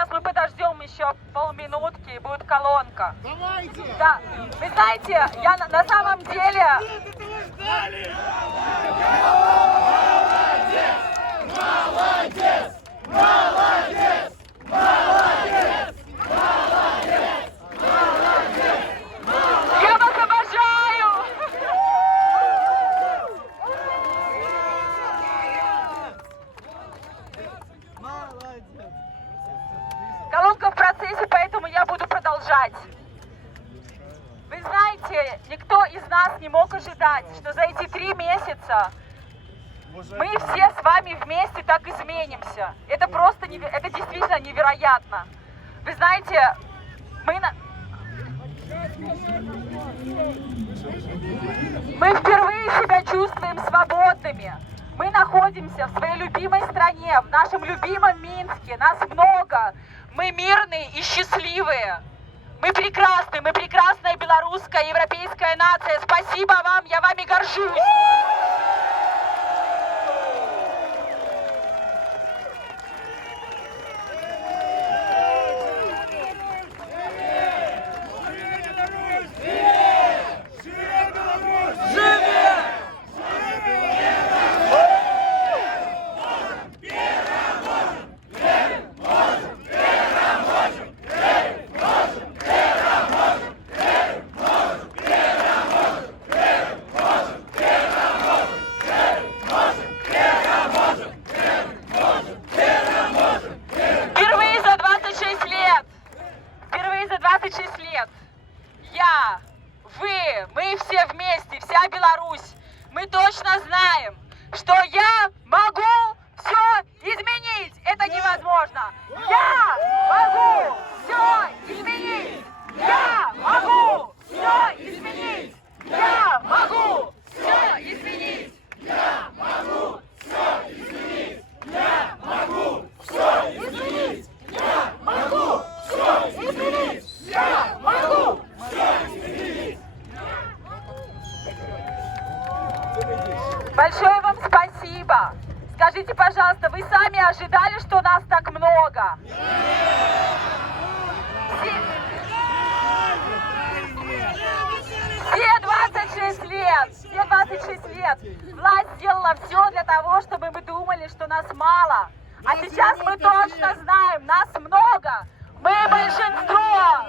сейчас мы подождем еще полминутки, и будет колонка. Давайте! Да, вы знаете, я на самом деле... Молодец! Молодец! Молодец! Молодец! Молодец! Я вас обожаю! Молодец! Колонка в процессе, поэтому я буду продолжать. Вы знаете, никто из нас не мог ожидать, что за эти 3 месяца мы все с вами вместе так изменимся. Это просто, это действительно невероятно. Вы знаете, мы впервые себя чувствуем свободными. Мы находимся в своей любимой стране, в нашем любимом Минске. Нас много. Мы мирные и счастливые. Мы прекрасная белорусская, европейская нация. Спасибо вам, я вами горжусь. Впервые за 26 лет я, вы, мы все вместе, вся Беларусь, мы точно знаем, что я могу все изменить. Это невозможно. Я могу все изменить. Я могу все изменить. Я могу все изменить. Я могу все изменить! Я могу все изменить! Я могу все изменить! Я могу все изменить! Большое вам спасибо. Скажите, пожалуйста, вы сами ожидали, что нас так много? Все 26 лет власть сделала все для того, чтобы мы думали, что нас мало. А сейчас мы точно знаем, нас много. Мы большинство.